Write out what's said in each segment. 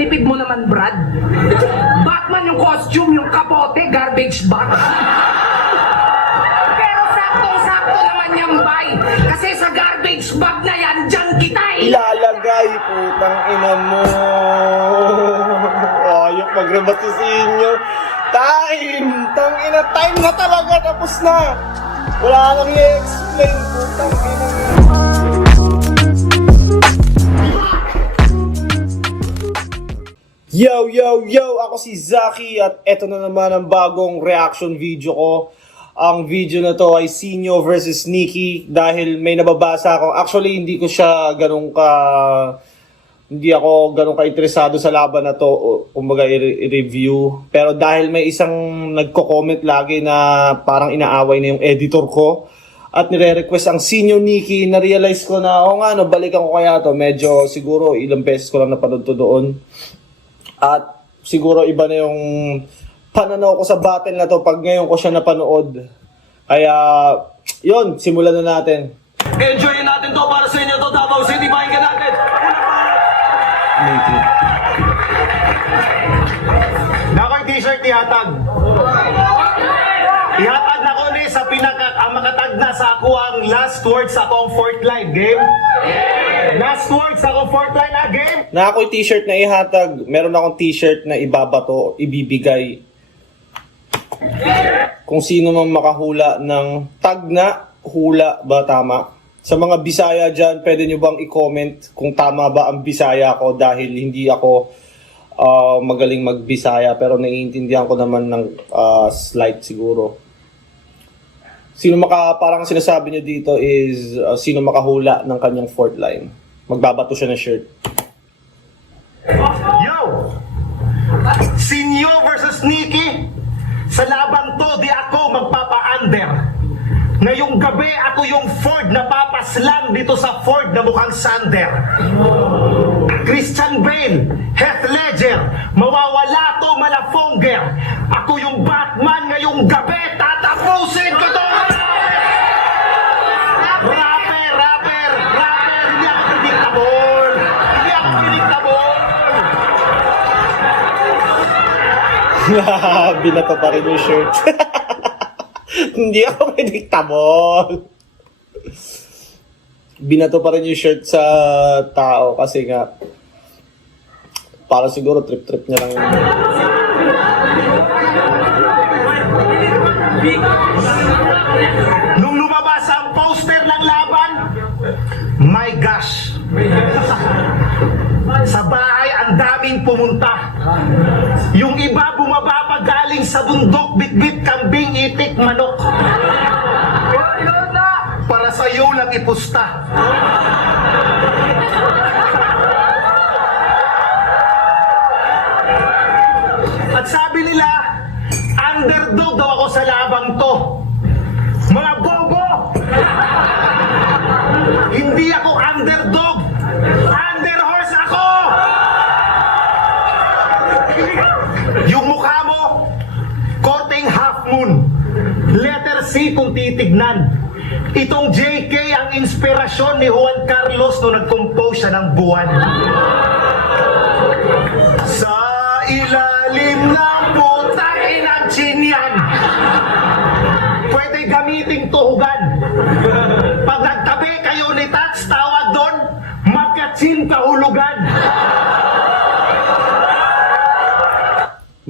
tinipid mo naman, Brad. Batman yung costume, yung kapote, garbage bag. Pero saktong-sakto naman yung bay. Kasi sa garbage bag na yan, dyan kita eh. Ilalagay, putang ina mo. Ayok magrebat sa inyo. Time! Tangina, time na talaga. Tapos na. Wala nang i-explain. Putang ina mo. Yo, yo, yo! Ako si Zaki at eto na naman ang bagong reaction video ko. Ang video na to ay Sinyo versus Nikki dahil may nababasa ako. Actually, hindi ako ganun ka interesado sa laban na to, kumbaga i-review. Pero dahil may isang nagko-comment lagi na parang inaaway na yung editor ko at nire-request ang Sinyo Nikki, na-realize ko na, nga, no, balikan ko kaya to. Medyo siguro ilang beses ko lang napanood to doon. At siguro iba na yung pananaw ko sa battle na to pag ngayon ko siya napanood. Kaya, yun, simulan na natin. Enjoyin natin to para sa inyo to, Davao City, pakinggan natin. Nakoy t-shirt ihatag. Ihatag na ko ni sa makatag na sa ako ang last words sa akong fourth line, game? Last words sa akong fourth line na game? Na ako'y t-shirt na ihatag, meron akong t-shirt na ibabato, ibibigay. Kung sino mang makahula ng tag na hula ba tama? Sa mga Bisaya dyan, pwede nyo bang i-comment kung tama ba ang Bisaya ko dahil hindi ako magaling mag-Bisaya pero naiintindihan ko naman ng slight siguro. Parang sinasabi niya dito is sino makahula ng kanyang fourth line. Magbabato siya ng shirt. Yo! Sinyo versus Nikki. Sa laban to, di ako magpapa-under. Ngayong gabi, ako yung Ford na papaslang dito sa Ford na mukhang Sander. Christian Bale, Heath Ledger, mawawala to malafonger. Ako yung Batman ngayong gabi, tatapusin ko to! Rapper, hindi ako predictable. Hindi ako predictable. Binato pa rin yung shirt. Hindi ako predictable. Binato pa rin yung shirt sa tao kasi nga para siguro trip-trip niya lang. Nung lumabas ang poster ng laban, my gosh! Sa bahay, ang daming pumunta. Yung iba bumaba pa galing sa bundok, bit-bit, kambing, itik, manok. Para sa'yo lang ipusta. At sabi nila, underdog daw ako sa labang to. Mga bobo! Hindi ako underdog! Underhorse ako! Yung mukha mo, korteng half moon. Letter C kung titignan. Itong JK ang inspirasyon ni Juan Carlos nung nag-compose siya ng buwan. Sa ilalim ng putang ng chinyan, pwede gamiting tuhugan. Pag nagtabi kayo ni Tats, tawag doon, magkatsin kahulugan.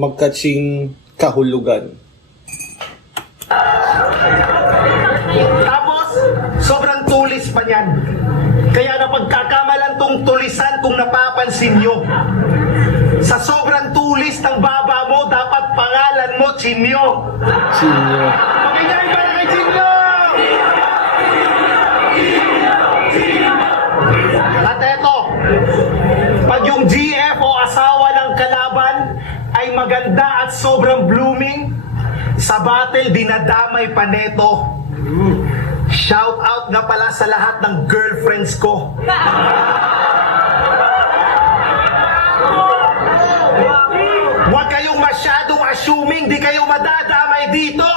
Magkatsing kahulugan. Tapos, sobrang tulis pa niyan. Kaya napagkakamalan tong tulisan kung napapansin nyo. Sa sobrang tulis ng baba mo, dapat pangalan mo, Chinyo. Sinyo. Pakinggan ba na kay Chinyo? At eto, pag yung GF o asawa ng kalaban ay maganda at sobrang blooming, sa battle dinadamay pa neto. Shout out nga pala sa lahat ng girlfriends ko. Huwag kayong masyadong assuming, di kayo madadamay dito.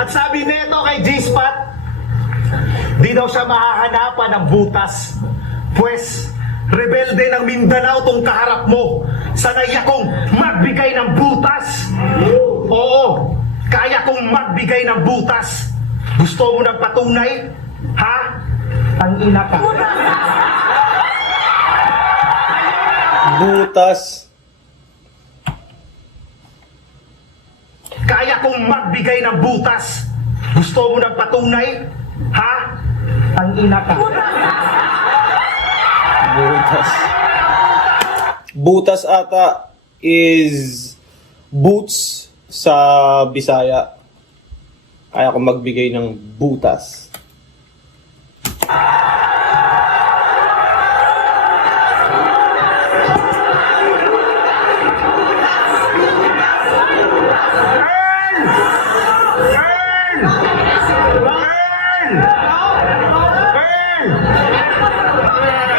At sabi neto kay G-Spot, di daw siya mahahanapan ng butas. Pwes, rebelde ng Mindanao tong kaharap mo. Sanay akong magbigay ng butas. Oo, kaya kong magbigay ng butas. Gusto mo ng patunay? Ha? Ang ina ka. Butas. Kaya kong magbigay ng butas. Gusto mo ng patunay? Ha? Ang ina ka. Butas. Butas ata is boots sa Bisaya. Kaya kong magbigay ng butas.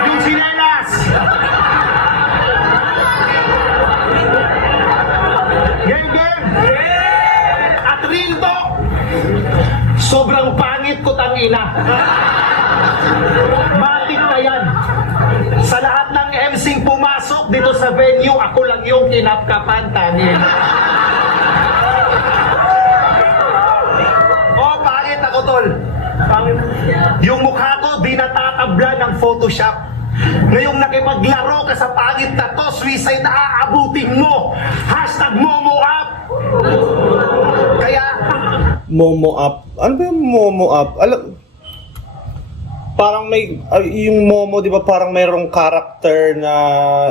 Yung sinelas! Game! At real talk! Sobrang pangit ko tangina. Matik na yan. Sa lahat ng MC'ng pumasok dito sa venue, ako lang yung kinapkapan, tangin. Oh, pangit ako, tol. Yung mukha ko, di natatabla ng Photoshop. Ngayong nakipaglaro ka sa pangit na to, suicide na aabutin mo. Hashtag MomoUp. Kaya, Momo up. Ano ba yung Momo up? Alam, parang may, yung Momo, di ba parang mayroong character na,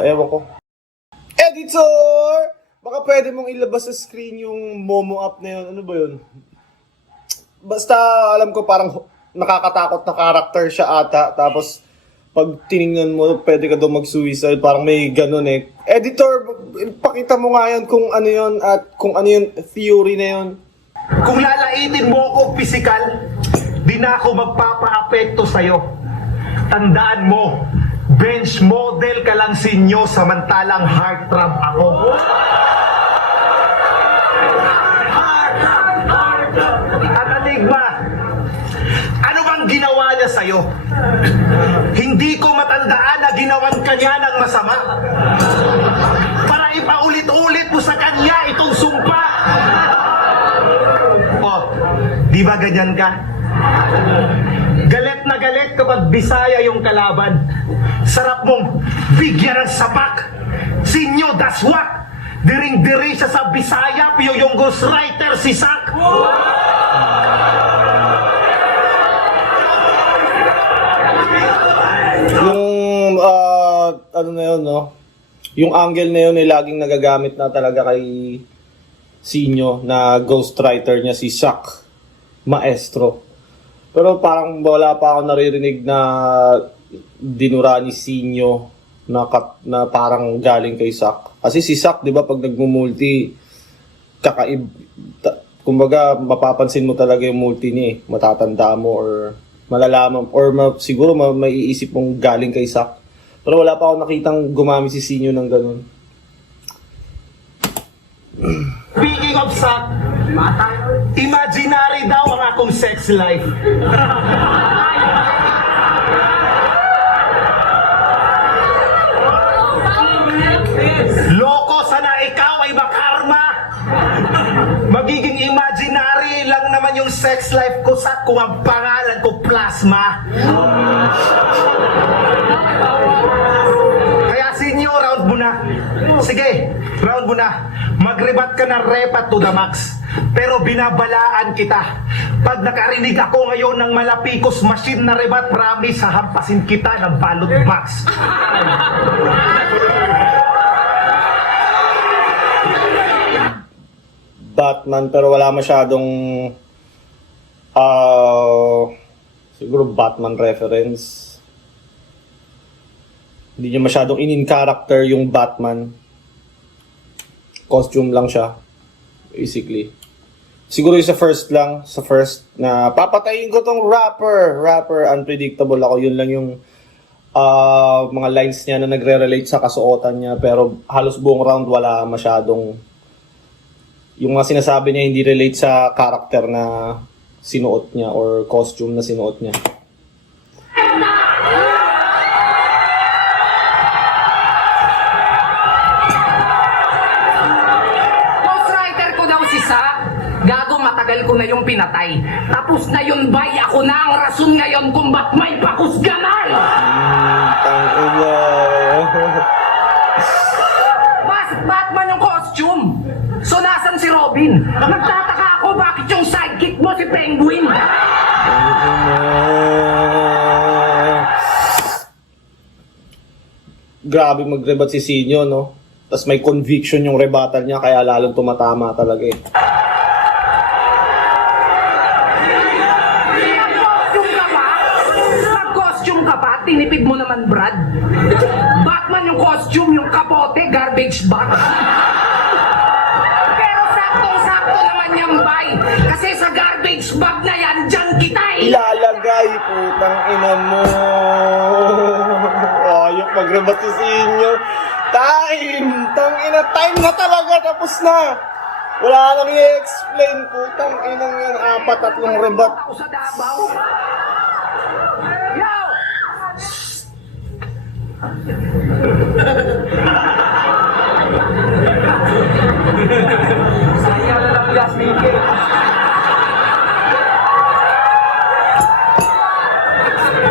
ewan ko. Editor! Baka pwede mong ilabas sa screen yung Momo up na yun. Ano ba yun? Basta alam ko parang nakakatakot na character siya ata. Tapos pag tiningnan mo, pwede ka daw mag-suicide. Parang may ganun eh. Editor, pakita mo nga yan kung ano yun at kung ano yung theory na yun. kung lalaitin mo ako pisikal, di na ako magpapa-apekto sa'yo. Tandaan mo, bench model ka lang sinyo samantalang heartthrob ako. At Enigma, ano bang ginawa niya sa'yo? Hindi ko matandaan na ginawan ka niya ng masama. Para ipaulit-ulit mo sa kanya itong sumpa. Oh, di ba ganyan ka? Galit na galit kapag Bisaya yung kalaban. Sarap mong bigyan ng sapak. Sinyo, daswak. Diring-diri siya sa Bisaya, piyo yung ghostwriter si Sak. Yung, ano na yun, no? Yung angle na yun ay laging nagagamit na talaga kay Sinyo na ghostwriter niya si Sak Maestro. Pero parang wala pa ako naririnig na dinura ni Sinyo na parang galing kay Sak. Kasi si Sak, di ba, pag nagmumulti, kumbaga, mapapansin mo talaga yung multi niya eh. Matatanda mo or malalaman, or siguro maiisip mong galing kay Sak. Pero wala pa ako nakitang gumamit si Sinyo ng ganun. Speaking of Sak, imaginary daw ang akong sex life. Loko, sana ikaw ay makarma. Magiging imaginary lang naman yung sex life ko, Sak, kung ang pangalan ko Plasma. Kaya Sinyo, round mo na. Sige, round mo na. Magrebat ka na repat to the max. Pero binabalaan kita. Pag nakarinig ako ngayon ng malapikos machine na rebat, promise, hahampasin kita ng balot box. Batman, pero wala masyadong siguro Batman reference. Hindi niya masyadong in character yung Batman. Costume lang siya, basically. Siguro yung sa first na papatayin ko tong rapper, unpredictable ako. Yun lang yung mga lines niya na nagre-relate sa kasuotan niya, pero halos buong round wala masyadong yung mga sinasabi niya hindi relate sa character na sinuot niya or costume na sinuot niya. ko na yung pinatay. Tapos na yun, bay. Ako na ang rason ngayon kung ba't may pakusganay. Tangina. Batman yung costume. So, nasan si Robin? Nagtataka ako bakit yung sidekick mo si Penguin. Grabe mag-rebat si Sinyo, no? Tapos may conviction yung rebuttal niya, kaya lalong tumatama talaga eh. Nag-costume ka ba? Nag-costume ka ba? Tinipid mo naman, Brad. Batman yung costume, yung kapote, garbage bag. Pero saktong-sakto naman yung bay. Kasi sa garbage bag na yan, dyan kita eh. Ilalagay, putang ina mo. Ayok mag-rebat si Sinyo. Time na talaga, tapos na. Wala nang i-explain, putang inang yan. 4-3 rebat. Ako sa Davao. Yo! Sayang lang gas maker.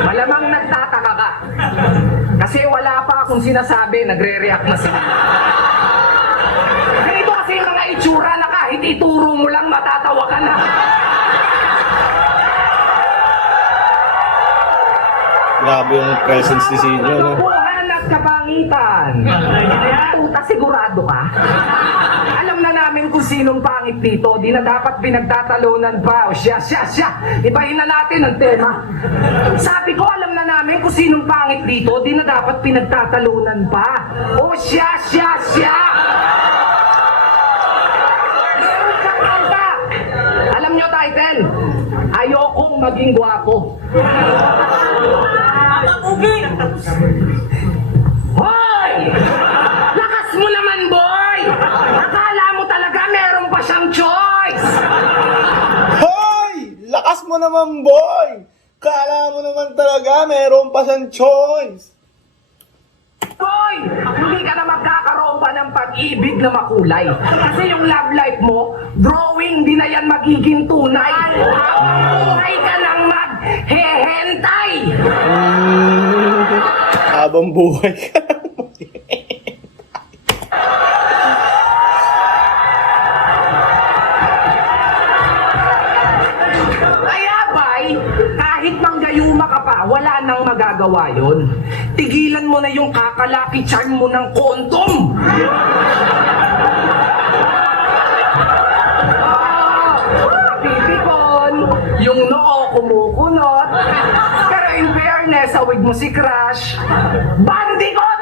Malamang nagtataka ka. Kasi wala pa akong sinasabi, nagre-react na sila. Ganito kasi yung mga itsura na kahit ituro mo lang matatawa ka na. Grabe yung presence ni Sinyo, no? Buhan at kapangitan. Tuta, sigurado ka? Alam na namin kung sinong pangit dito. Di na dapat pinagtatalunan pa. O siya. Ibahin na natin ang tema. Sabi ko, alam na namin kung sinong pangit dito. Di na dapat pinagtatalunan pa. O siya. Meron kang kanta. Alam nyo, title? Ayokong maging gwapo. Hoy! Lakas mo naman, boy! Akala mo talaga meron pa siyang choice! Hoy! Lakas mo naman, boy! Kala mo naman talaga, meron pa siyang choice. Boy! Hindi ka na magkakaroon pa ng pag-ibig na makulay. Kasi yung love life mo, drawing, di na yan magiging tunay. Buhay ka lang maghehentay! Habang buhay ka. Kaya bay, kahit manggayuma ka pa, wala nang magagawa yon. Tigilan mo na yung kakalaki charm mo ng kondom. Pipikon, yung noo kumukunot. Pero in fairness, sa wig mo si Crush, bandikot!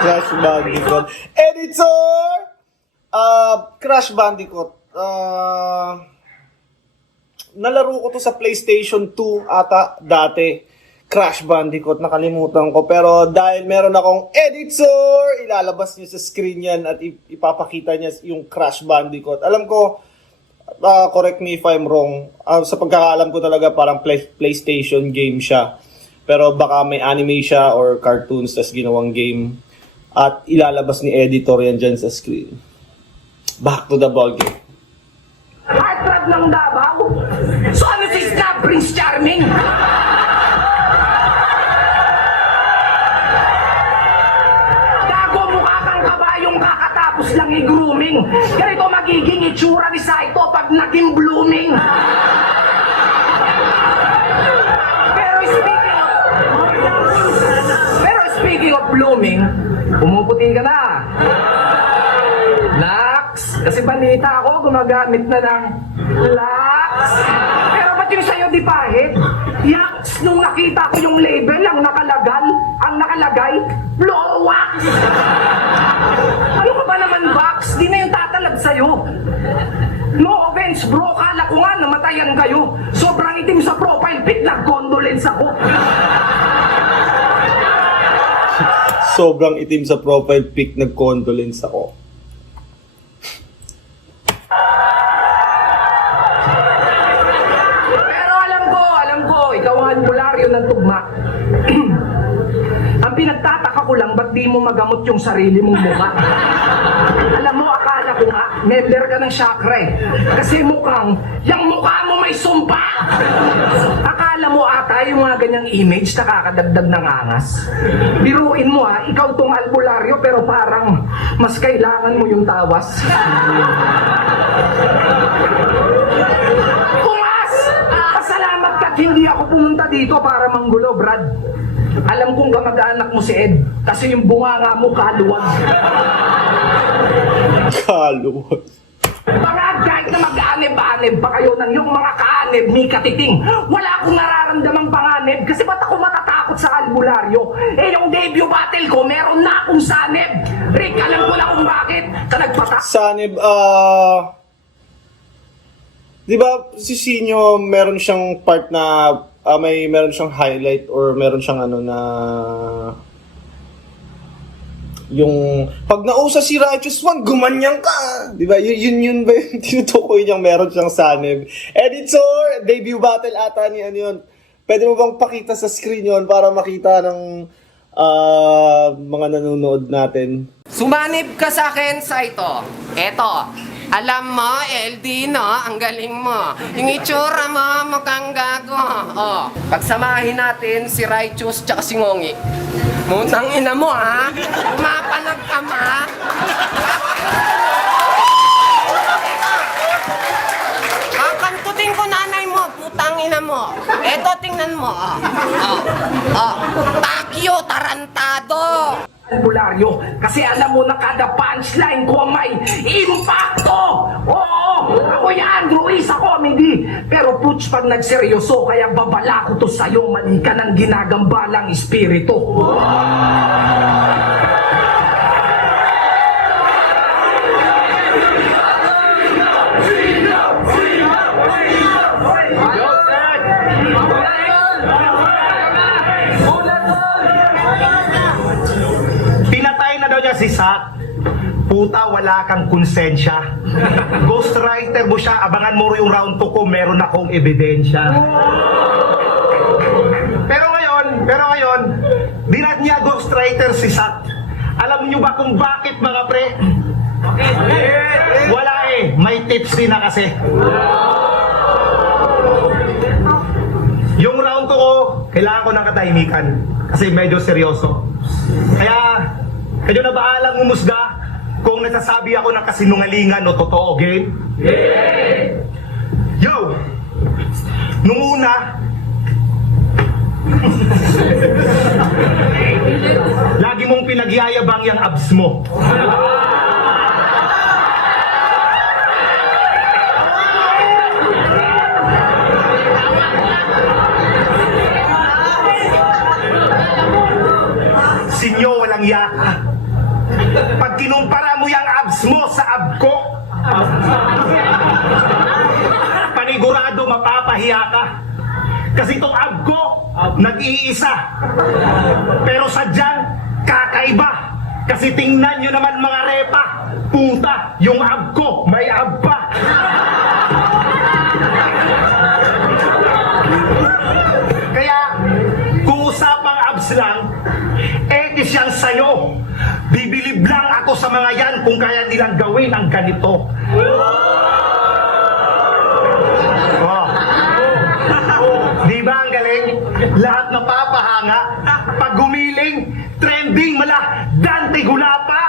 Crash Bandicoot. Editor! Crash Bandicoot. Nalaro ko to sa PlayStation 2 ata dati. Crash Bandicoot, nakalimutan ko. Pero dahil meron akong editor, ilalabas niya sa screen yan at ipapakita niya yung Crash Bandicoot. Alam ko, correct me if I'm wrong, sa pagkakaalam ko talaga parang PlayStation game siya. Pero baka may anime siya or cartoons tas ginawang game. At ilalabas ni editor yan dyan sa screen. Back to the ball game. Heartthrob ng Davao? So ano si Snap Prince Charming? Gago, mukha kang kabayong kakatapos lang i-grooming. Ganito magiging itsura ni Saito pag naging blooming. Pero speaking of blooming, pumuputi ka na. Lux, kasi balita ako gumagamit na ng Lux. Pero ba't yung sa'yo di pahit? Yaks, nung nakita ko yung label, ang nakalagay, floor wax. Ano ka ba naman, Vax? Di na yung tatalag sa'yo. No offense, bro, kala ko nga namatayan kayo. Sobrang itim sa profile pic, nag-condolence ako. Sobrang itim sa profile pic, nag-condolence ako. Pero alam ko, ikaw ang albularyo ng tugma. Ang pinagtataka ko lang, ba't di mo magamot yung sarili mong mukha? Alam mo, akala ko ko nga, member ka ng chakra eh. Kasi mukhang, yung mukha mo may sumpa! Akala mo ata yung mga ganyang image nakakadagdag ng angas. Biruin mo ha, ikaw tong albularyo pero parang mas kailangan mo yung tawas. Kumas! Pasalamat ka't hindi ako pumunta dito para manggulo, Brad. Alam kong kamag-anak mo si Ed kasi yung bunganga mo kaluwag. Kaluwag. Mga kahit na mag-anib-anib pa kayo ng yung mga kaanib ni Katiting, wala akong nararamdamang panganib kasi ba't ako matatakot sa albularyo? Eh yung debut battle ko, meron na akong sanib. Rick, alam ko na kung bakit ka nagpatak. Sanib, di ba si Sinyo meron siyang part na meron siyang highlight or meron siyang ano na yung pag nausa si Righteous One, gumanyan ka. Di ba? Yun ba yung tinutukoy niyang meron siyang sanib? Editor, debut battle ata ni ano yun. Pwede mo bang pakita sa screen yun para makita ng mga nanonood natin? Sumanib ka sa akin sa ito. Eto. Alam mo, LD, no? Ang galing mo. Yung itsura mo, mukhang gago. Oh. Pagsamahin natin si Righteous tsaka si Ngongi. Munang ina mo, ha? Mapanag ka, ma? Kakantutin ko nanay mo, putang ina mo. Eto, tingnan mo. Takyo, tarantado. Albularyo kasi alam mo na kada punchline ko may impacto. Oo, ako yan, Ruiz sa comedy. Pero putz pag nagseryoso, kaya babala ko to sa'yo, mali ka ng ginagambalang espiritu. Pinatay na daw niya si Sak. Puta, wala kang konsensya. Ghostwriter mo siya, abangan mo yung round 2 ko, meron akong ebidensya. Pero ngayon, dinat niya ghostwriter si Sak. Alam niyo ba kung bakit, mga pre? Wala eh, may tipsy na kasi. Yung round 2 ko, kailangan ko ng katahimikan. Kasi medyo seryoso. Kaya, kayo na baalang umusga kung nagsasabi ako ng kasinungalingan o totoo, game? Yo! Nung una, lagi mong pinagyayabang yung abs mo. Sinyo, walang yaka. Pag kinumpara mo yung abs mo sa ab ko, panigurado mapapahiya ka. Kasi itong ab ko, nag-iisa. Pero sadyang kakaiba. Kasi tingnan nyo naman mga repa, puta, yung ab ko, may ab pa. Kaya, kung usapang abs lang, ekis yan sa'yo. Bibilib lang ako sa mga yan kung kaya nilang gawin ang ganito. Oh. Di ba ang galing? Lahat napapahanga. Pag gumiling, trending mala, Dante Gulapa.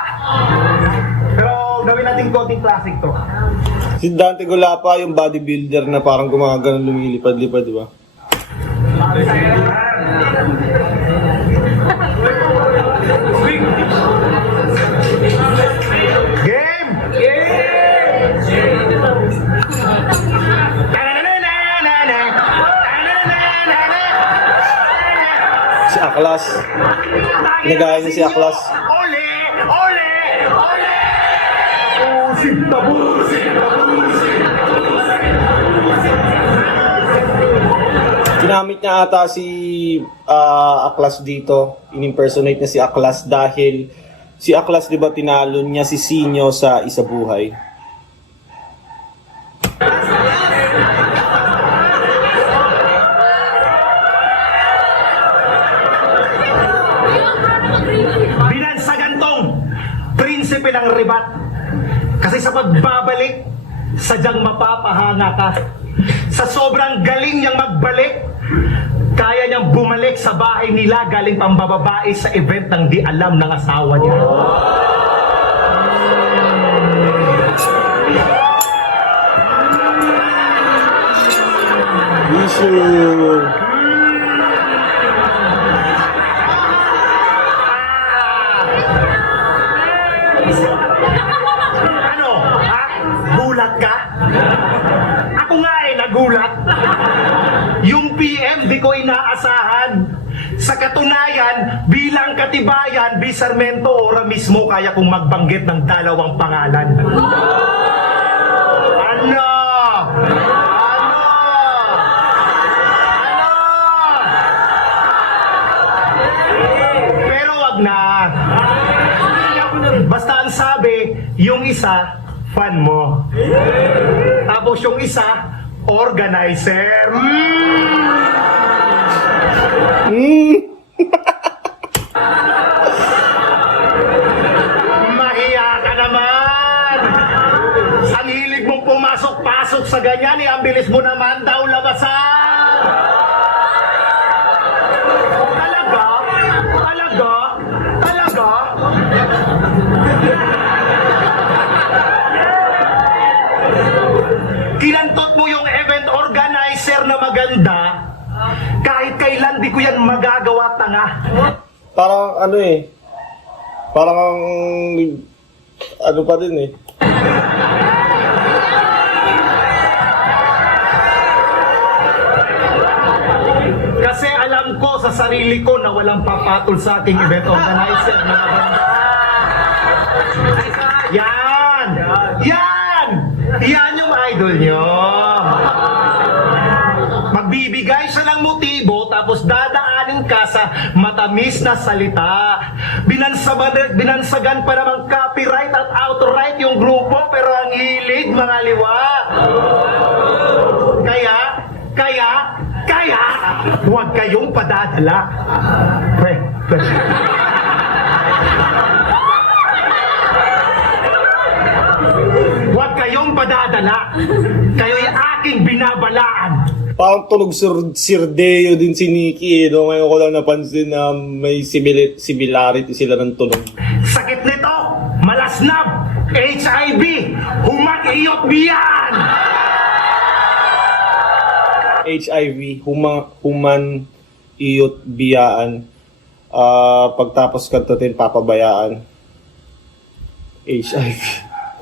Pero gawin natin konting classic to. Si Dante Gulapa, yung bodybuilder na parang gumagano lumilipad-lipad, di ba? Game! Si Aklas. Pinagaya niya si Aklas. Ole! Ole! Ole! Busing na busing na busing! Ginamit niya ata si Aklas dito. In-impersonate niya si Aklas dahil si Aklas, di ba, tinalo niya si Sinyo sa Isa Buhay. Binansagan tong prinsipe ng ribat. Kasi sa pagbabalik, sadyang mapapahanga ka. Sa sobrang galing niyang magbalik, kaya niyang bumalik sa bahay nila galing pambababae sa event ng di alam ng asawa niya. Issue. Ano? Ha? Gulat ka? Ako nga nagulat. Yung PM di ko inaasahan. Sa katunayan, bilang katibayan, Bisarmento ora mismo kaya kong magbanggit ng dalawang pangalan. Ano? Pero wag na. Basta ang sabi, yung isa, fan mo. Tapos yung isa, organizer. Mahiya ka naman. Ang hilig mong pumasok-pasok sa ganyan, ang bilis mo naman daw labasan. Talaga? Talaga? Talaga? Kinantot mo yung event organizer na maganda, kahit kailan di ko yan magagawa, tanga. Parang ano eh. Parang ano pa din eh. Kasi alam ko sa sarili ko na walang papatol sa ating event organizer na maganda. Yan! Yan! Yan yung idol nyo. Magbibigay siya ng motibo tapos dadaanin ka sa matamis na salita. Binansagan pa namang copyright at outright yung grupo pero ang hilig mga liwa. Kaya, huwag kayong padadala. Pre. Huwag kayong padadala. Kayo'y aking binabalaan. Parang tunog Sirdeo din si Nikki eh. No? Ngayon ko lang napansin na may similarity sila ng tunog. Sakit nito, malasnab, HIV, humag-iyot biyan. HIV, human iyot biyaan. Pagtapos kantutin, papabayaan. HIV,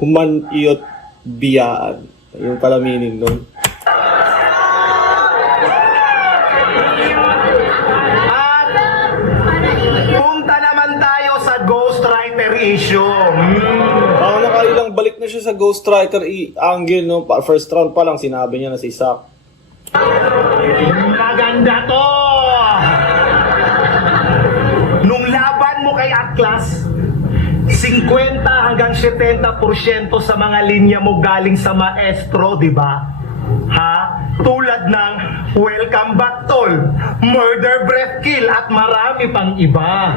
human iyot biyaan. Yung pala meaning nun. At punta naman tayo sa ghostwriter issue. Parang nakailang balik na siya sa ghostwriter angle, no? First round pa lang, sinabi niya na si Sak. Maganda to! Nung laban mo kay Atlas, 50 hanggang 70% sa mga linya mo galing sa maestro, di ba? Ha? Tulad ng Welcome Back Tol, Murder Breath Kill at marami pang iba.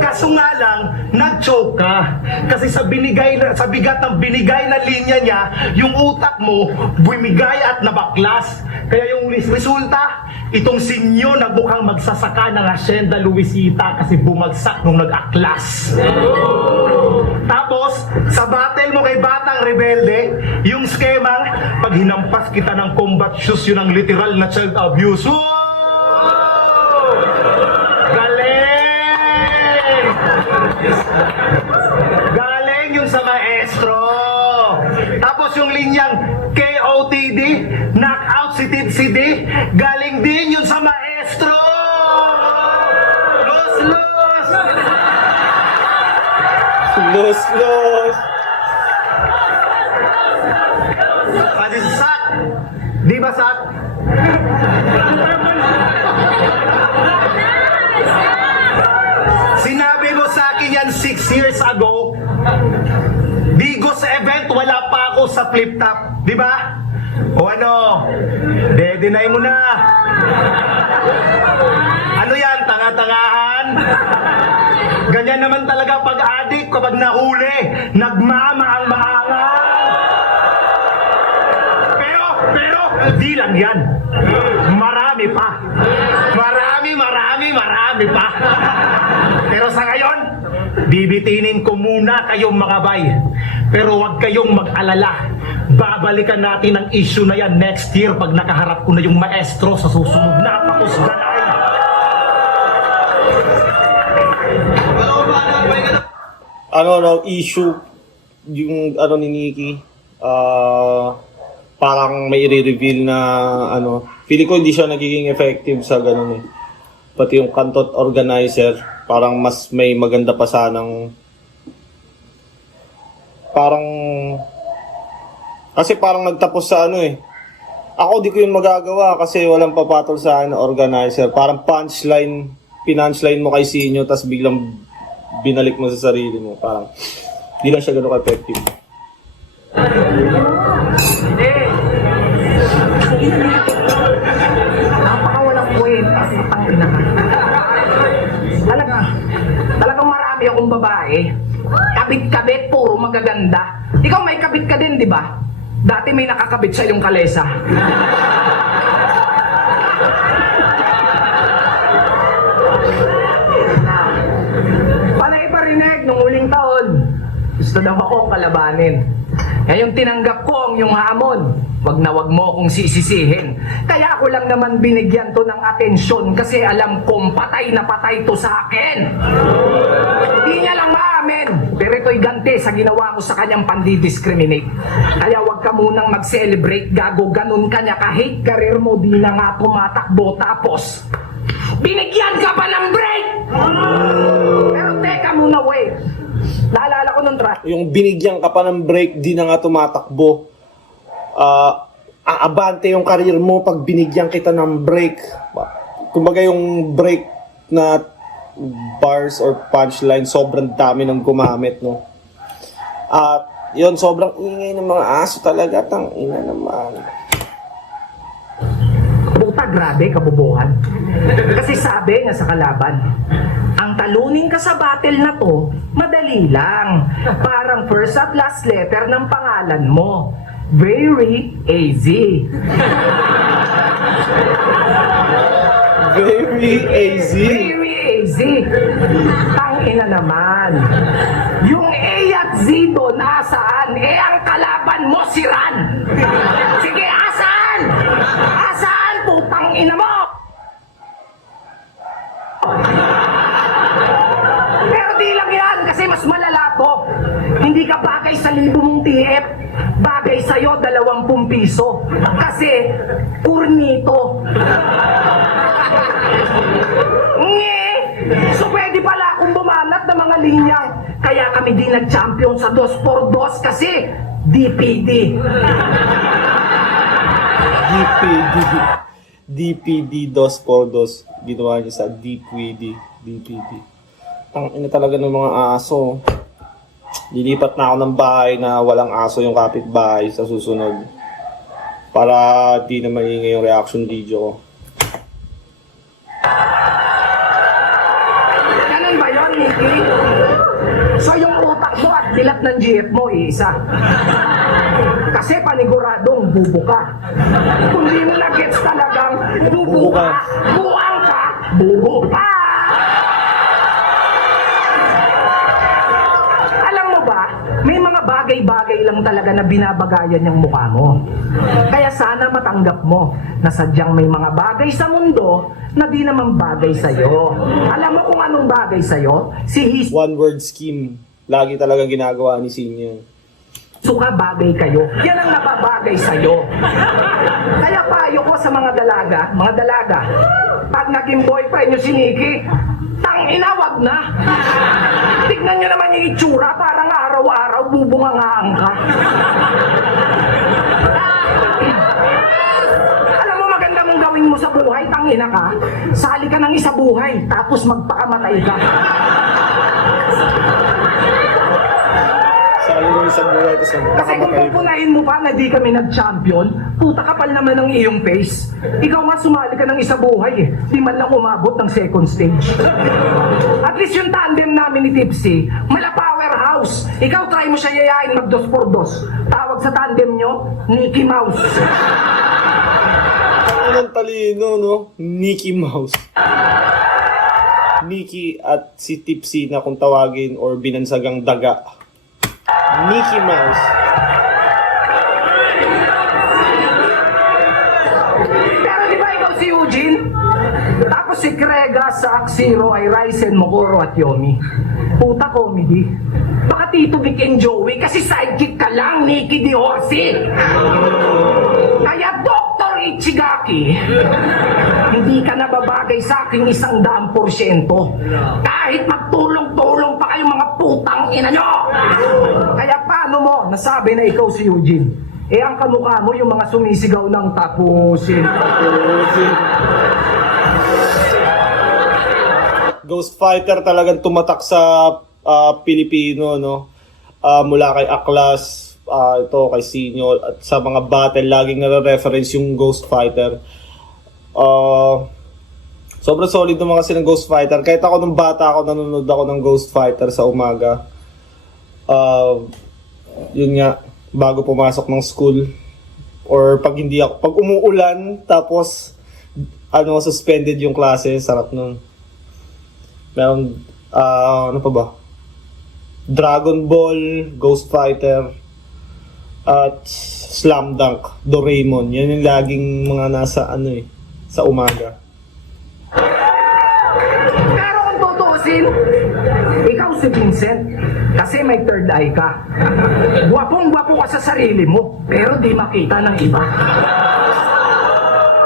Kaso nga lang, nag-choke ka. Kasi sa bigat ng binigay na linya niya, yung utak mo bumigay at nabaklas. Kaya yung resulta, itong sinyo na mukhang magsasaka ng Hacienda Luisita kasi bumagsak nung nag-aklas. Tapos, sa battle mo kay Batang Rebelde, yung skemang, pag hinampas kita ng combat shoes, yun ang literal na child abuse. Wow! Galing! Galing yung sa maestro. Tapos yung linyang KOTD, knockout si TCD, galing din yun sa maestro. Los! Los! Pati si Sak. Di ba, Sak? Sinabi mo sa akin yan 6 years ago. Digo sa event, wala pa ako sa flip top. Di ba? O ano? De-deny mo na. Ano yan, tanga? tanga-tangahan. Ganyan naman talaga pag-adik kapag nahuli, nagmamaang-maangan. Pero, di lang yan. Marami pa. Marami pa. Pero sa ngayon, bibitinin ko muna kayong makabay. Pero huwag kayong mag-alala. Babalikan natin ang issue na yan next year pag nakaharap ko na yung maestro sa susunod na pakusdanay. Issue yung ni Nikki, parang may i-reveal na feeling ko hindi siya nagiging effective sa ganun eh. Pati yung kantot organizer, parang mas may maganda pa sanang kasi parang nagtapos sa ako di ko yun magagawa kasi walang papatol sa organizer. Parang punchline mo kay Sinyo tas biglang binalik mo sa sarili mo. Parang di lang siya ganun ka-effective. Napakawalang kwenta sa tangina ka. Talagang marami akong babae. Kabit-kabit, puro magaganda. Ikaw may kabit ka din, di ba? Dati may nakakabit sa iyong kalesa. Panay parinig nung uling taon. Gusto daw akong kalabanin. Ngayon tinanggap ko ang iyong hamon. Wag na wag mo akong sisisihin. Kaya ako lang naman binigyan to ng atensyon kasi alam kong patay na patay to sa akin. Hindi niya lang maamin. Pero ito'y ganti sa ginawa mo sa kanyang pandidiscriminate. Kaya wag ka munang mag-celebrate. Gago, ganun ka niya. Kahit karir mo, di na nga tumatakbo. Tapos, binigyan ka pa ng break! Pero teka muna, wait. Naalala ko nung track. Yung binigyan ka pa ng break, di na nga tumatakbo. Aabante yung karir mo pag binigyan kita ng break. Kumbaga yung break na bars or punchline, sobrang dami ng gumamit, no? At yun, sobrang ingay ng mga aso talaga. Tangina naman. Puta, grabe, kabubuhan. Kasi sabi nga sa kalaban, ang talunin ka sa battle na to, madali lang. Parang first at last letter ng pangalan mo. Very easy. Very easy. Very easy. Tangina naman. Yung A at Z doon, asaan? Ang kalaban mo, si Ran. Sige, asaan? Asaan, putang ina mo? Pero di lang yan, kasi mas malala to. Hindi ka bagay sa 1,000 mong TF. Bagay sa'yo, 20 piso. Kasi, kurnito. Nge! So pwede pala akong bumanat ng mga linya. Kaya kami di nag-champion sa 2x2 kasi DPD. DPD 2x2. Ginawa niya sa DPD. Ang ina talaga ng mga aso. Lilipat na ako ng bahay na walang aso yung kapitbahay sa susunod. Para di na maingay yung reaction video ko. Ganun ba yun, Nicky? So yung utak mo at dilat ng GF mo, isa. Kasi paniguradong bubo ka. Kung di mo na-gets talagang bubo ka, buang ka, bubo pa! May mga bagay-bagay lang talaga na binabagayan yung mukha mo. Kaya sana matanggap mo na sadyang may mga bagay sa mundo na di naman bagay sa'yo. Alam mo kung anong bagay sa'yo? Si One word scheme. Lagi talagang ginagawa ni Sinyo. Suka, bagay kayo. Yan ang napabagay sa'yo. Kaya payo ko sa mga dalaga, pag naging boyfriend nyo si Nikki, tangina, wag na. Tignan nyo naman yung itsura, parang araw-araw bubungangaan ka. Alam mo, maganda mong gawin mo sa buhay, tangina ka. Sali ka ng isa buhay, tapos magpakamatay ka. Sa Kalimutan sa buhay, tapos Kasi kung nakamatay. pupunahin mo pa na di kami nag-champion, puta kapal naman ng iyong face. Ikaw nga sumali ka ng isa buhay eh. Di man lang umabot ng second stage. At least yung tandem namin ni Tipsy, mala powerhouse. Ikaw try mo siya yayain mag 2x2. Tawag sa tandem nyo, Nicky Mouse. Ang talino, no? Mickey Mouse. Mickey at si Tipsy na kung tawagin or binansagang daga. Mickey Mouse. Pero di ba ikaw si Eugene? Tapos si Krega sa Axiro ay Ryzen, Mokoro at Yomi. Puta comedy. Baka Tito Vic and Joey kasi sidekick ka lang, Nicky Di Horsey. Kaya Dr. Ichigaki, hindi ka nababagay sa aking 100%. Kahit magtulong-tulong pa kayong mga putang ina nyo. Kaya paano mo nasabi na ikaw si Eugene? Eh ang kamukha mo yung mga sumisigaw ng tapusin. Ghost Fighter talagang tumatak sa Pilipino, no? Mula kay Aklas, ito kay Sinyo, at sa mga battle laging nare-reference yung Ghost Fighter. Sobrang solid naman kasi ng Ghost Fighter. Kahit ako nung bata ako, nanonood ako ng Ghost Fighter sa umaga. Yun nga, bago pumasok ng school. Or pag hindi ako, pag umuulan, tapos suspended yung klase, sarap nun. Meron, ano pa ba? Dragon Ball, Ghost Fighter, at Slam Dunk, Doraemon. Yan yung laging mga nasa sa umaga. Pero kung tutuusin, ikaw si Vincent, kasi may third eye ka. Gwapong-gwapo ka sa sarili mo, pero di makita ng iba.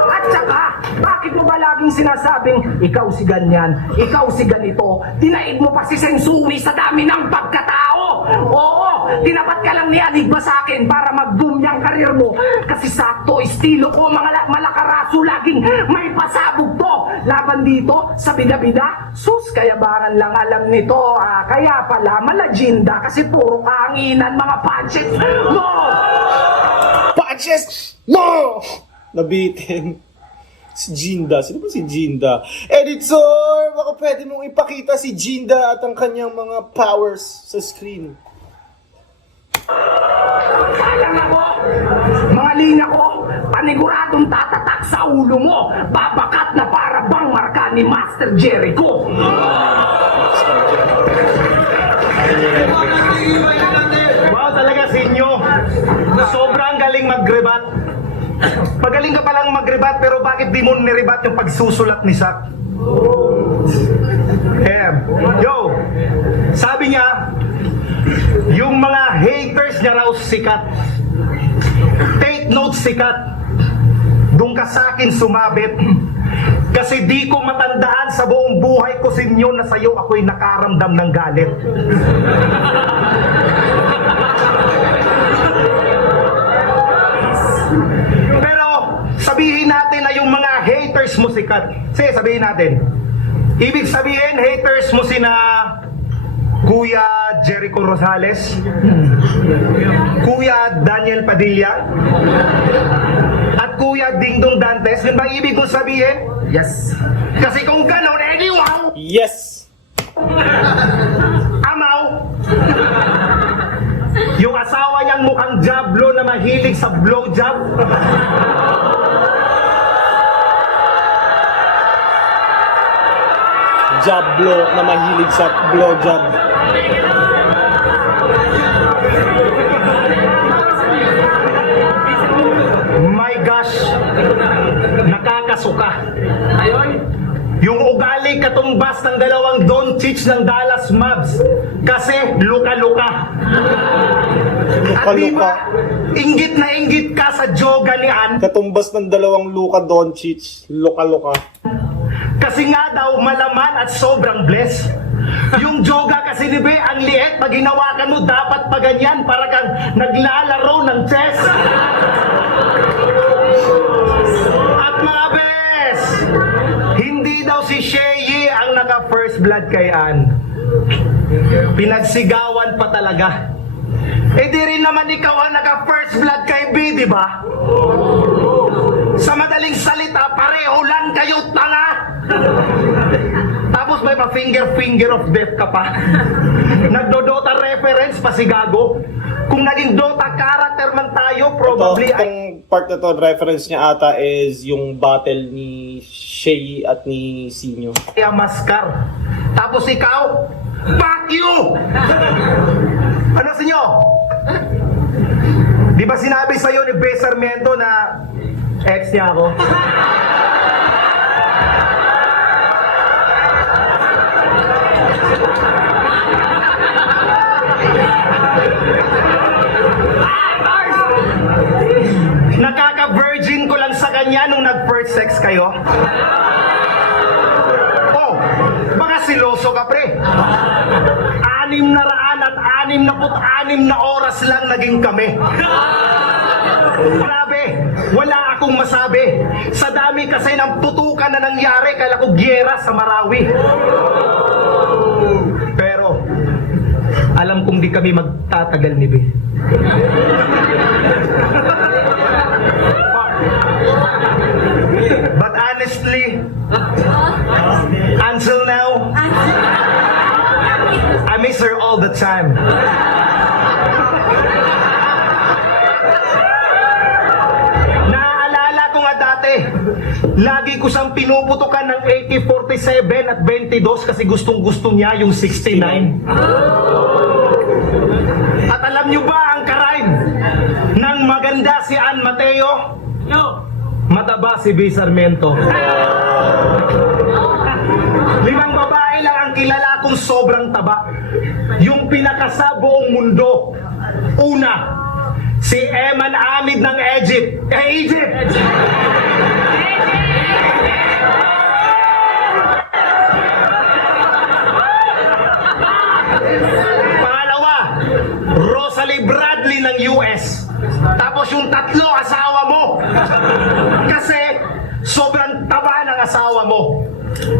At saka, bakit mo ba laging sinasabing, ikaw si ganyan, ikaw si ganito, tinaig mo pa si Sensui sa dami ng pagkatao? Oo, tinapat ka lang ni Anigba sa akin para mag-boom yung karir mo. Kasi sakto, estilo ko, mga malakaraso, laging may pasabog to. Laban dito, sa bida-bida, sus, kayabangan lang alam nito. Kaya pala, malagenda, kasi puro kahanginan, mga punches mo! Punches! No! Nabitin. Si Jinda. Sino ba si Jinda? Editor! Baka pwede mong ipakita si Jinda at ang kanyang mga powers sa screen. Alam ako, mga linya ko, paniguradong tatatak sa ulo mo, babakat na para bang marka ni Master Jericho. Wow, talaga sa inyo. Sobrang galing mag-rebat. Magaling ka palang mag-rebat, pero bakit di mo nirebat yung pagsusulat ni Sak? Yo, sabi niya, yung mga haters niya raw sikat. Take note, sikat. Doon ka sa akin sumabit. Kasi di ko matandaan sa buong buhay ko sa inyo na sa'yo ako'y nakaramdam ng galit. Pero sabihin natin na yung mga haters mo sikat. Sige, sabihin natin. Ibig sabihin, haters mo sina Kuya Jericho Rosales, Kuya Daniel Padilla, at Kuya Dingdong Dantes. Yun ba ibig kong sabihin? Yes. Kasi kung ganon, wow! Yes! Amaw! Yung asawa niyang mukhang jablo na mahilig sa blowjob. Jablo na mahilig sa blowjob. My gosh! Nakakasuka. Yung ugali katumbas ng dalawang Doncic ng Dallas Mavs. Kasi luka-luka. At di ba, inggit na inggit ka sa joga ni Ann. Katumbas ng dalawang Luka Doncic. Luka-luka. Kasi nga daw malaman at sobrang blessed. Yung joga kasi ni Be, ang liit, pag hinawakan mo dapat pa ganyan para kang naglalaro ng chess. At mga bes, hindi daw si Shei ang naka first blood kay Ann. Pinagsigawan pa talaga. Eh di rin naman ikaw ang naka-first blood kay B, di ba? Sa madaling salita, pareho lang kayo tanga. Tapos may pa-finger of death ka pa. Nagdo-Dota reference pa si Gago. Kung naging Dota character man tayo, probably Itong part na to, reference niya ata is yung battle ni Shay at ni Sinyo. ay maskar. Tapos ikaw, fuck you! Ano sa inyo? Di ba sinabi sa'yo ni Bea Sarmiento na ex niya ako? Nakaka-virgin ko lang sa kanya nung nag-first sex kayo. Oh, baka siloso ka pre. 666 na oras lang naging kami. Grabe, wala akong masabi. Sa dami kasi ng putukan na nangyari, kala ko gyera sa Marawi. Pero, alam kong di kami magtatagal ni Be. But honestly, until now, I miss her all the time. Naaalala ko nga dati, lagi ko siyang pinuputukan ng AK-47 at 22 kasi gustong-gusto niya yung 69. At alam niyo ba ang crime ng maganda si Ann Mateo? Mataba si Bea Sarmiento. 5 babae lang ang kilala kong sobrang taba. Yung pinakasa buong mundo. Una, si Eman Amid ng Egypt. Egypt! Pangalawa, Rosalie Bradley ng US. Tapos yung tatlo, asawa mo. Kasi sobrang taba ng asawa mo.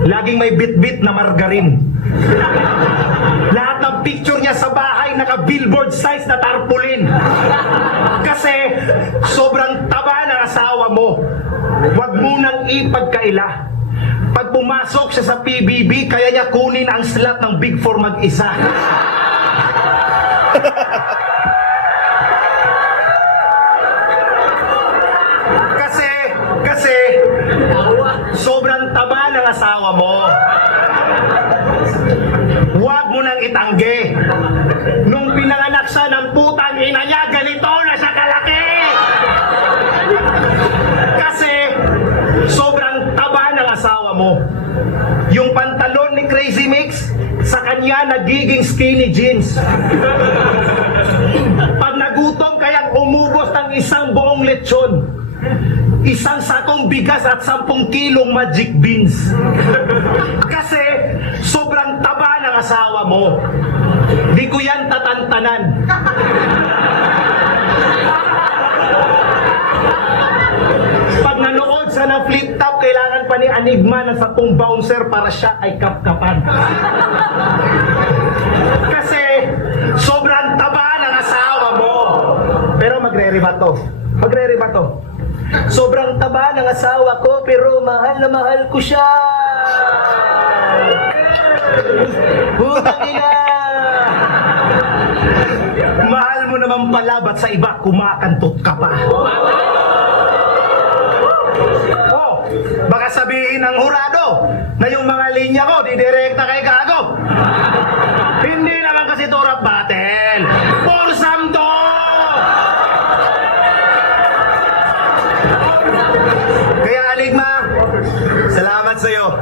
Laging may bit-bit na margarin. Lahat ng picture niya sa bahay naka-billboard size na tarpaulin. Kasi sobrang taba ng asawa mo. Huwag munang ipagkaila. Pag pumasok siya sa PBB, kaya niya kunin ang slot ng Big Four mag-isa. Kasi sobrang taba ng asawa mo. Huwag mo nang itanggi. Nung pinanganak siya ng putang ina niya, ganito na siya kalaki. Kasi sobrang taba ng asawa mo. Yung pantalon ni Crazy Mix, sa kanya nagiging skinny jeans. Pag nagutom, kayang umubos ng isang buong lechon. Isang sakong bigas at 10 kilong magic beans. Kasi sobrang taba ng asawa mo. Di ko yan tatantanan. Pag nanood sa ng flip top, kailangan pa ni Enigma ng 10 bouncer para siya ay kapkapan. Kasi sobrang taba ng asawa mo. Pero magre-rebato. Sobrang taba ng asawa ko, pero mahal na mahal ko siya. Putang ina! Mahal mo naman pala, ba't sa iba kumakantot ka pa? Oh, baka sabihin ng hurado na yung mga linya ko, didirekta kay Gago. Hindi naman kasi to rap battle. Forsam to! Kaya Enigma, salamat sa'yo.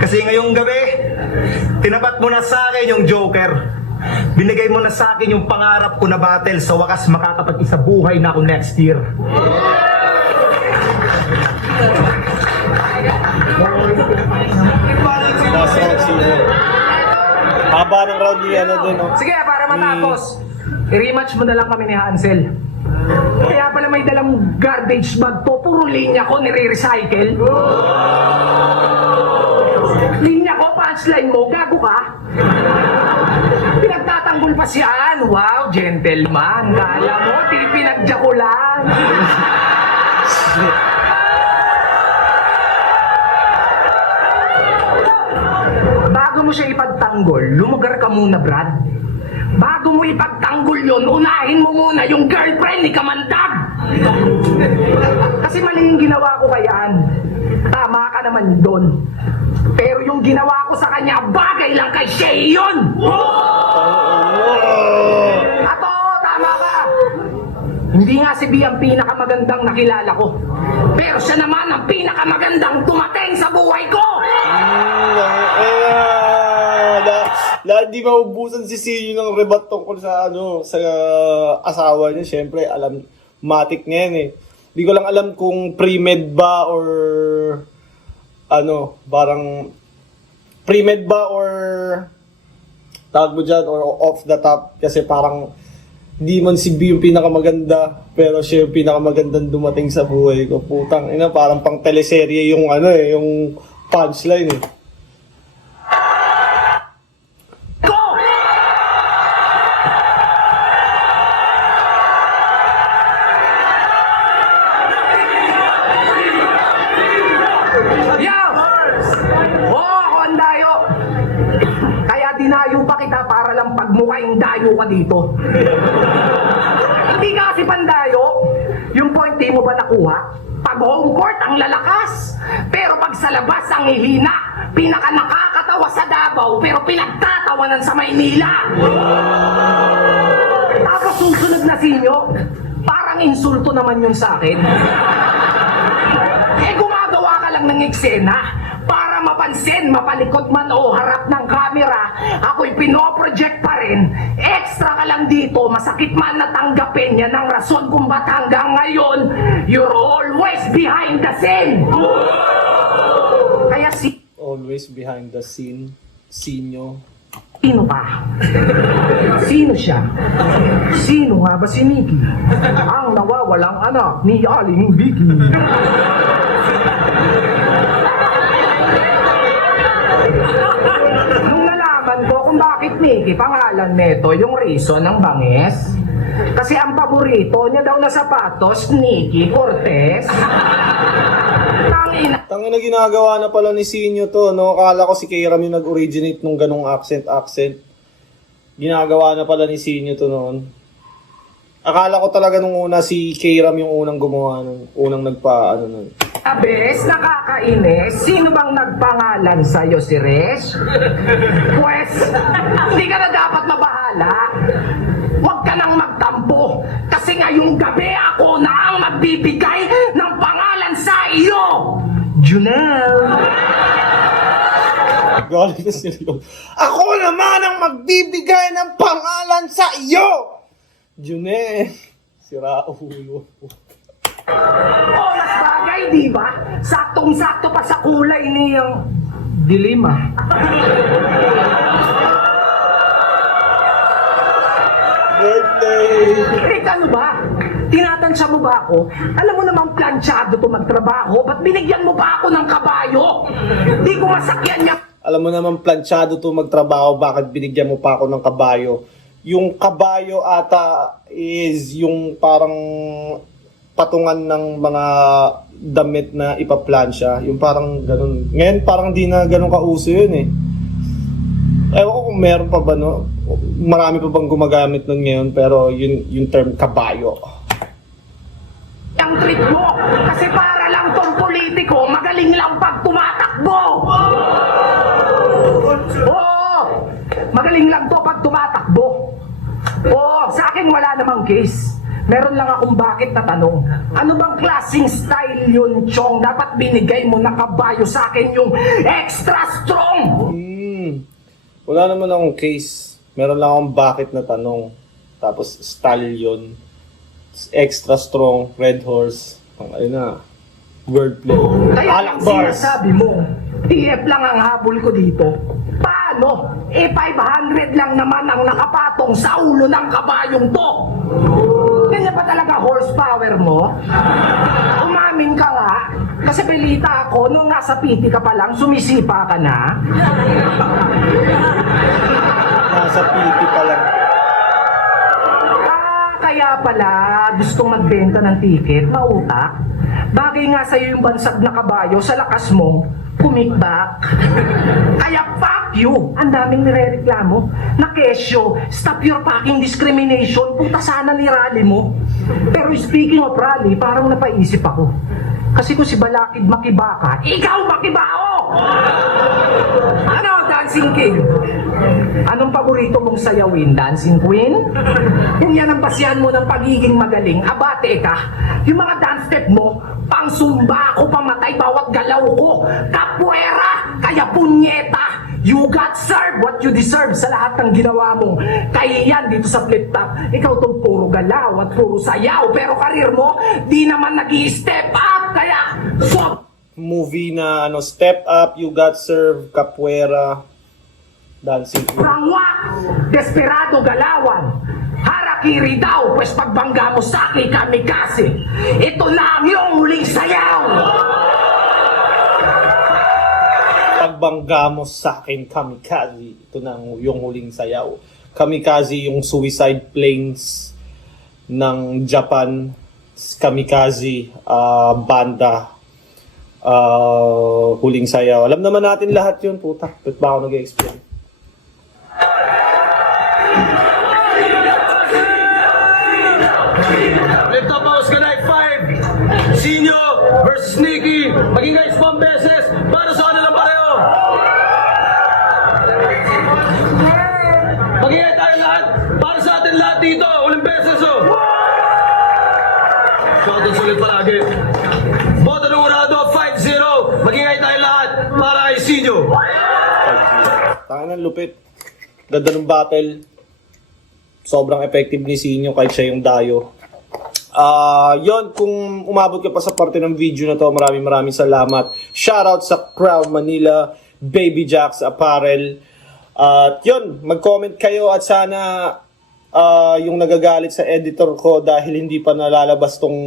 Kasi ngayong gabi, tinapat mo na sa akin yung Joker. Binigay mo na sa akin yung pangarap ko na battle. Sa wakas, makakapag-isa buhay na ako next year. Last round season. Haba ng round ni ano dun, no? Sige, para matapos, i-rematch mo na lang kami ni Hansel. Kaya pala may dalang garbage bag to, puro linya ko nire-recycle. Linya ko, punchline mo, gago ka. Pinagtatanggal nagtatanggol pa si Ann. Wow, gentleman. Kala mo, di pinagdya ko lang. Bago mo siya ipagtanggol, lumugar ka muna, Brad. Bago mo ipagtanggol yon, unahin mo muna yung girlfriend ni Kamandag. Kasi mali yung ginawa ko kay Ann. Tama ka naman doon. Pero yung ginawa ko sa kanya, bagay lang kay Shay yun! At oo, tama ka! Hindi nga si B ang pinakamagandang nakilala ko. Pero siya naman ang pinakamagandang dumating sa buhay ko! Di maubusan si Sinyo ng rebat tungkol sa sa asawa niya. Siyempre, alam, matik niya yan eh. Di ko lang alam kung pre-med ba or parang pre-med ba or tawag mo dyan or off the top kasi parang di man si B yung pinakamaganda pero siya yung pinakamagandang dumating sa buhay ko. Putang ina, parang pang teleserye yung yung punchline eh. Dinayo pa kita para lang pagmukhang dayo ka dito. Hindi ka kasi pandayo. Yung point di mo ba nakuha? Pag home court ang lalakas. Pero pag sa labas ang hihina. Pinaka nakakatawa sa Davao pero pinagtatawanan sa Maynila. Tapos susunod na sinyo, parang insulto naman yun sa akin. Gumagawa ka lang ng eksena. Para mapansin, mapalikot man o harap ng camera, ako'y pinoproject pa rin. Extra ka lang dito, masakit man natanggapin yan ang rason kung ba't hanggang ngayon, you're always behind the scene. Kaya Always behind the scene. Sinyo. sino pa? Sino siya? Sino nga ba si Nikki? Ang nawawalang anak ni Aling Vicky. Nung nalaman ko kung bakit Nikki pangalan nito yung reason ng bangis, kasi ang paborito niya daw na sapatos, Nikki Cortez. Tangina, ginagawa na pala ni Sinyo to, no? Akala ko si Kairam yung nag-originate nung ganong accent. Ginagawa na pala ni Sinyo to noon. Akala ko talaga nung una si Kairam yung unang gumawa nun. Unang nun. Abes, nakakainis. Sino bang nagpangalan sa'yo, si Resh? Pues, hindi ka na dapat mabahala. Huwag ka nang magtampo. Kasi ngayong gabi ako na ang magbibigay ng pangalan sa iyo. Junel. Galit na seryo. Ako naman ang magbibigay ng pangalan sa iyo! June, sira ulo. Oras bagay, di ba? Saktong-sakto pa sa kulay niyang dilima. Birthday! Rick, ano ba? Tinatansya mo ba ako? Alam mo namang planchado to magtrabaho, ba't binigyan mo pa ako ng kabayo? Di ko masakyan niya. Alam mo naman planchado to magtrabaho, bakit binigyan mo pa ako ng kabayo? Yung kabayo ata is yung parang patungan ng mga damit na ipaplansya. Yung parang ganun. Ngayon parang di na ganun kauso yun eh. Ewan ko kung meron pa ba, no? Marami pa bang gumagamit nun ngayon, pero yun yung term kabayo. Ang trip mo, kasi para lang tong politiko, magaling lang pag tumatakbo. Oo, magaling lang to pag tumatakbo. Oo, sa akin wala namang case. Meron lang akong bakit na tanong. Ano bang klaseng style yun, Chong? Dapat binigay mo na kabayo sa akin yung extra strong. Wala naman akong case. Meron lang akong bakit na tanong. Tapos stallion. Extra strong, red horse. Ang ayun na. Wordplay. Kaya Alak ang bars. sinasabi mo, TF lang ang habol ko dito. Paano? 500 lang naman ang nakapatong sa ulo ng kabayong to. Ganyan pa talaga horsepower mo? Umamin ka nga. Kasi balita ako, nung nasa PT ka pa lang, sumisipa ka na. Nasa PT pa lang. Kaya pala, gustong magbenta ng ticket, mautak. Bagay nga sa'yo yung bansag na kabayo sa lakas mo, kumikbak. Kaya fuck you! Ang daming nirereklamo. Na kesyo, stop your fucking discrimination, puta sana ni rally mo. Pero speaking of rally, parang napaisip ako. Kasi kung si Balakid makibaka, ikaw makibao! Ano, Dancing King? Anong paborito mong sayawin, Dancing Queen? Kung yan ang basihan mo ng pagiging magaling, abate ka. Yung mga dance step mo, pang sumba ako pamatay bawat galaw ko. Capoeira, kaya punyeta. You got served what you deserve sa lahat ng ginawa mo. Kaya yan dito sa flip top, ikaw tong puro galaw at puro sayaw. Pero karir mo, di naman nag-i-step up. Kaya, Movie na Step Up, You Got Served, Capoeira, Dancing Queen. Rangwa, desperado galawan. Harakiri daw, pues pagbangga mo sa akin kamikaze. Ito lang yung huling sayaw. Pagbangga mo sa akin, kamikaze. Ito na yung huling sayaw. Kamikaze yung suicide planes ng Japan. Kamikaze, banda. Huling sayaw. Alam naman natin lahat yun, puta. Ba't ba ako nag-explain? Lift up Mouse Connect 5. Sinyo versus Nikki. Maging guys, 5 beses para sa kanilang pareho. Magingay tayo lahat para sa atin lahat dito. Uling beses, oh. Shoutout sulit palagi. Boto ng urado, 5-0. Magingay tayo lahat para kay Sinyo. Tangan ng lupit. Ganda ng battle. Sobrang effective ni Sinyo kahit siya yung dayo. Yon, kung umabot ka pa sa parte ng video na to, maraming salamat. Shoutout sa Crown Manila, Baby Jacks Apparel. At yun, mag-comment kayo at sana yung nagagalit sa editor ko dahil hindi pa nalalabas tong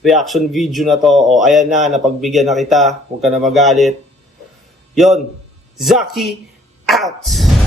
reaction video na to. O ayan na, napagbigyan na kita. Huwag ka na magalit. Yon, Zaki out!